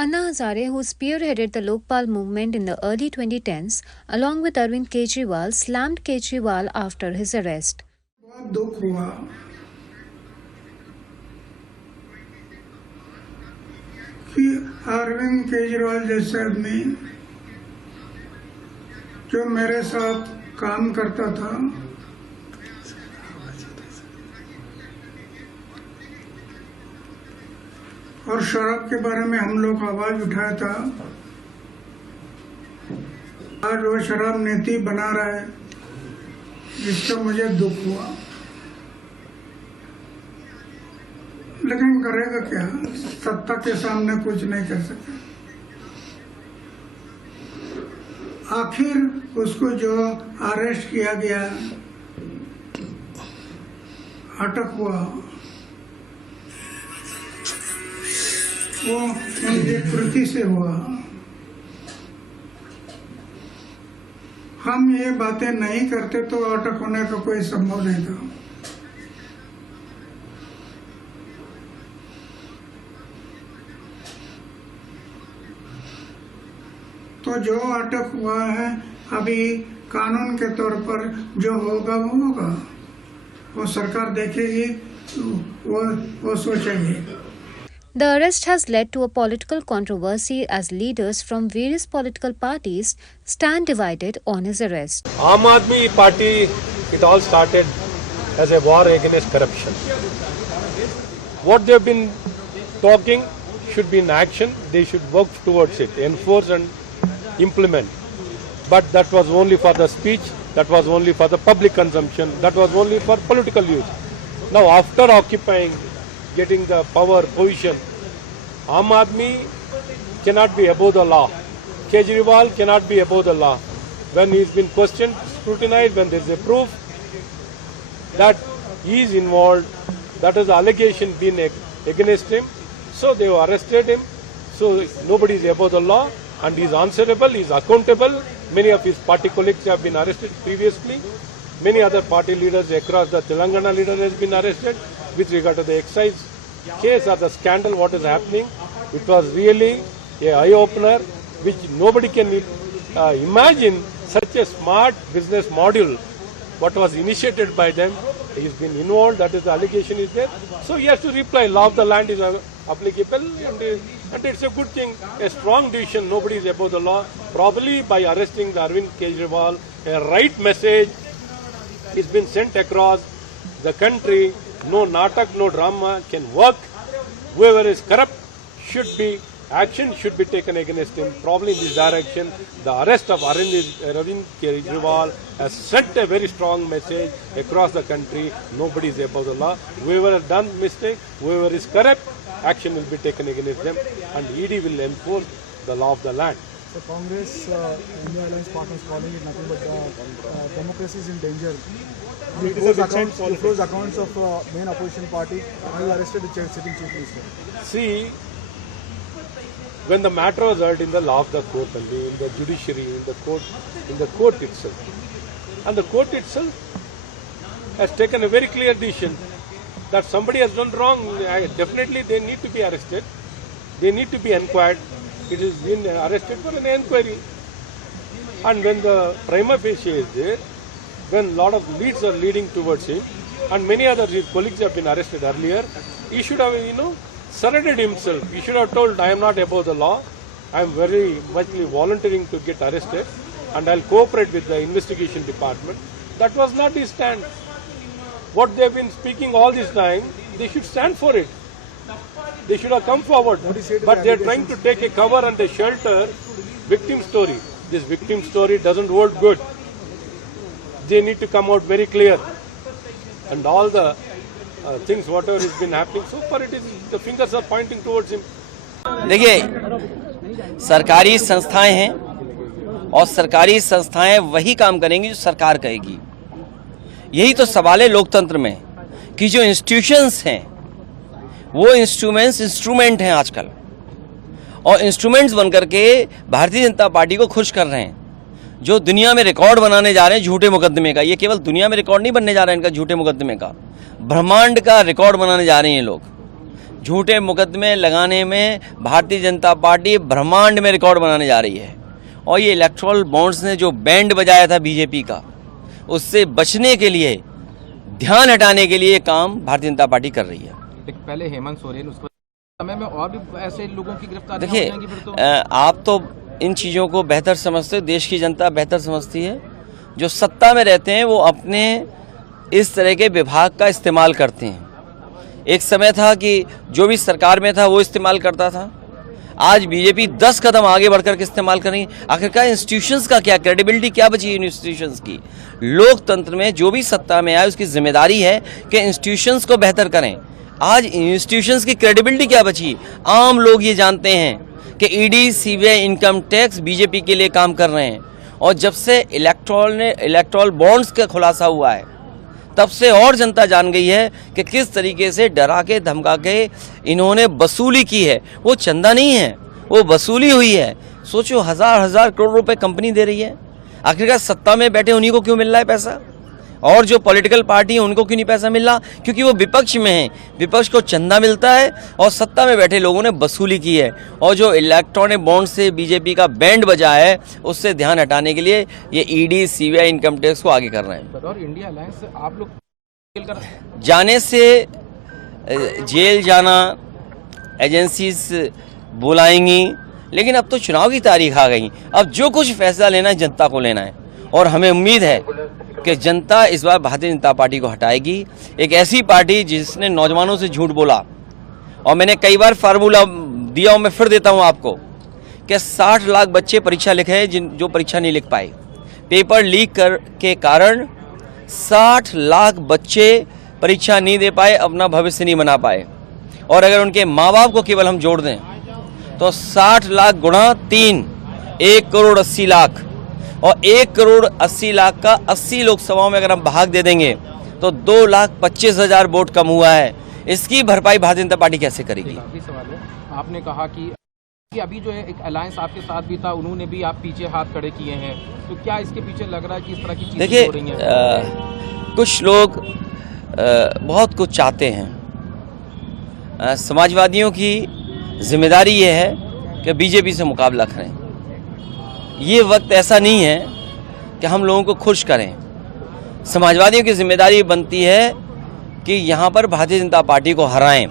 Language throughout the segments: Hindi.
Anna Hazare, who spearheaded the Lokpal movement in the early 2010s, along with Arvind Kejriwal, slammed Kejriwal after his arrest. बहुत दुख हुआ कि अरविंद केजरीवाल जैसे आदमी जो मेरे साथ काम करता था और शराब के बारे में हम लोग आवाज उठाया था, आज वो शराब नीति बना रहा है, जिससे मुझे दुख हुआ। लेकिन करेगा क्या, सत्ता के सामने कुछ नहीं कर सकता। आखिर उसको जो अरेस्ट किया गया, अटक हुआ, वो उनकी कृति से हुआ। हम ये बातें नहीं करते तो अटक होने का कोई संभव नहीं था। तो जो अटक हुआ है, अभी कानून के तौर पर जो होगा वो होगा, वो सरकार देखेगी, वो सोचेगी। The arrest has led to a political controversy as leaders from various political parties stand divided on his arrest. Aam Aadmi Party, it all started as a war against corruption. What they have been talking should be in action. They should work towards it, enforce and implement. But that was only for the speech, that was only for the public consumption, that was only for political use. Now after occupying, getting the power position, Aam Aadmi cannot be above the law. Kejriwal cannot be above the law. When he's been questioned, scrutinized, when there is a proof that he is involved, that is the allegation been against him, so they have arrested him. So nobody is above the law and he is answerable, he is accountable. Many of his party colleagues have been arrested previously. Many other party leaders across the Telangana leader has been arrested. With regard to the excise case or the scandal, what is happening, it was really a eye-opener which nobody can imagine such a smart business module. What was initiated by them, he has been involved, that is the allegation is there. So he has to reply, law of the land is applicable and it's a good thing, a strong decision, nobody is above the law. Probably by arresting the Arvind Kejriwal, a right message is been sent across the country. No natak, no drama can work. Whoever is corrupt action should be taken against him. Probably in this direction, the arrest of Arvind Kejriwal has sent a very strong message across the country. Nobody is above the law. Whoever has done mistake, whoever is corrupt, action will be taken against them, and ED will enforce the law of the land. So Congress, India Alliance partners calling it nothing but democracy is in danger. You close accounts of main opposition party, and you arrested the sitting chief minister. See, when the matter was heard in the law of the court, and in the judiciary, in the court itself, and the court itself has taken a very clear decision that somebody has done wrong, definitely they need to be arrested, they need to be inquired. It is been arrested for an inquiry. And when the prima facie is there, when a lot of leads are leading towards him, and many other his colleagues have been arrested earlier, he should have, surrendered himself. He should have told, I am not above the law, I am very much volunteering to get arrested, and I will cooperate with the investigation department. That was not his stand. What they have been speaking all this time, they should stand for it. They should have come forward, but they are trying to take a cover and a shelter victim story. This victim story doesn't hold good. They need to come out very clear. And all the things, whatever has been happening, so far it is, the fingers are pointing towards him. देखिए, सरकारी संस्थाएं हैं और सरकारी संस्थाएं वही काम करेंगी जो सरकार कहेगी। यही तो सवाल है लोकतंत्र में कि जो इंस्टीट्यूशंस हैं वो इंस्ट्रूमेंट हैं आजकल, और इंस्ट्रूमेंट्स बनकर के भारतीय जनता पार्टी को खुश कर रहे हैं। जो दुनिया में रिकॉर्ड बनाने जा रहे हैं झूठे मुकदमे का, ये केवल दुनिया में रिकॉर्ड नहीं बनने जा रहा है इनका झूठे मुकदमे का, ब्रह्मांड का रिकॉर्ड बनाने जा रहे हैं ये लोग। झूठे मुकदमे लगाने में भारतीय जनता पार्टी ब्रह्मांड में रिकॉर्ड बनाने जा रही है। और ये इलेक्टोरल बॉन्ड्स ने जो बैंड बजाया था बीजेपी का, उससे बचने के लिए, ध्यान हटाने के लिए काम भारतीय जनता पार्टी कर रही है। पहले हेमंत सोरेन, उसके समय में और भी ऐसे लोगों की गिरफ्तारी देखिए, आप तो इन चीज़ों को बेहतर समझते हो, देश की जनता बेहतर समझती है। जो सत्ता में रहते हैं वो अपने इस तरह के विभाग का इस्तेमाल करते हैं। एक समय था कि जो भी सरकार में था वो इस्तेमाल करता था, आज बीजेपी 10 कदम आगे बढ़कर के इस्तेमाल करेंगे। आखिरकार इंस्टीट्यूशंस का क्या, क्रेडिबिलिटी क्या बची इन इंस्टीट्यूशंस की? लोकतंत्र में जो भी सत्ता में आए उसकी जिम्मेदारी है कि इंस्टीट्यूशंस को बेहतर करें। आज इंस्टीट्यूशंस की क्रेडिबिलिटी क्या बची? आम लोग ये जानते हैं कि ED, CBI, income tax BJP के लिए काम कर रहे हैं। और जब से इलेक्टोरल बॉन्ड्स का खुलासा हुआ है, तब से और जनता जान गई है कि किस तरीके से डरा के धमका के इन्होंने वसूली की है। वो चंदा नहीं है, वो वसूली हुई है। सोचो, हजार करोड़ रुपए कंपनी दे रही है। आखिरकार सत्ता में बैठे उन्हीं को क्यों मिल रहा है पैसा, और जो पॉलिटिकल पार्टी है उनको क्यों नहीं पैसा मिल रहा? क्योंकि वो विपक्ष में है, विपक्ष को चंदा मिलता है और सत्ता में बैठे लोगों ने वसूली की है। और जो इलेक्ट्रॉनिक बॉन्ड से बीजेपी का बैंड बजा है, उससे ध्यान हटाने के लिए ये ईडी, सीबीआई, इनकम टैक्स को आगे कर रहे हैं। और इंडिया अलायंस आप लोग जाने से जेल जाना, एजेंसीज बुलाएंगी, लेकिन अब तो चुनाव की तारीख आ गई। अब जो कुछ फैसला लेना है जनता को लेना है, और हमें उम्मीद है कि जनता इस बार भारतीय जनता पार्टी को हटाएगी। एक ऐसी पार्टी जिसने नौजवानों से झूठ बोला, और मैंने कई बार फार्मूला दिया हूं, मैं फिर देता हूं आपको, कि 60 लाख बच्चे परीक्षा लिखे हैं जो परीक्षा नहीं लिख पाए। पेपर लीक के कारण 60 लाख बच्चे परीक्षा नहीं दे पाए, अपना भविष्य नहीं बना पाए। और अगर उनके माँ बाप को केवल हम जोड़ दें तो 60 लाख गुणा 3, 1 करोड़ 80 लाख, और 1 करोड़ 80 लाख का 80 लोकसभाओं में अगर हम भाग दे देंगे तो 2,25,000 वोट कम हुआ है। इसकी भरपाई भारतीय जनता पार्टी कैसे करेगी? आखिरी सवाल है, आपने कहा कि अभी जो है एक अलायंस आपके साथ भी था, उन्होंने भी आप पीछे हाथ खड़े किए हैं, तो क्या इसके पीछे लग रहा है कि इस तरह की चीजें देखिए, हो रही हैं? कुछ लोग बहुत कुछ चाहते हैं। समाजवादियों की जिम्मेदारी ये है कि बीजेपी से मुकाबला करें। ये वक्त ऐसा नहीं है कि हम लोगों को खुश करें। समाजवादियों की जिम्मेदारी बनती है कि यहाँ पर भारतीय जनता पार्टी को हराएं,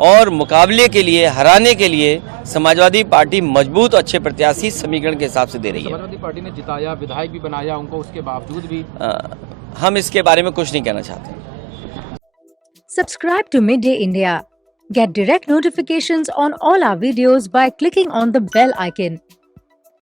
और मुकाबले के लिए, हराने के लिए समाजवादी पार्टी मजबूत अच्छे प्रत्याशी समीकरण के हिसाब से दे रही है। समाजवादी पार्टी ने जिताया, विधायक भी बनाया उनको, उसके बावजूद भी हम इसके बारे में कुछ नहीं कहना चाहते। Subscribe to Midday India. Get direct notifications on all our videos by clicking on the bell icon.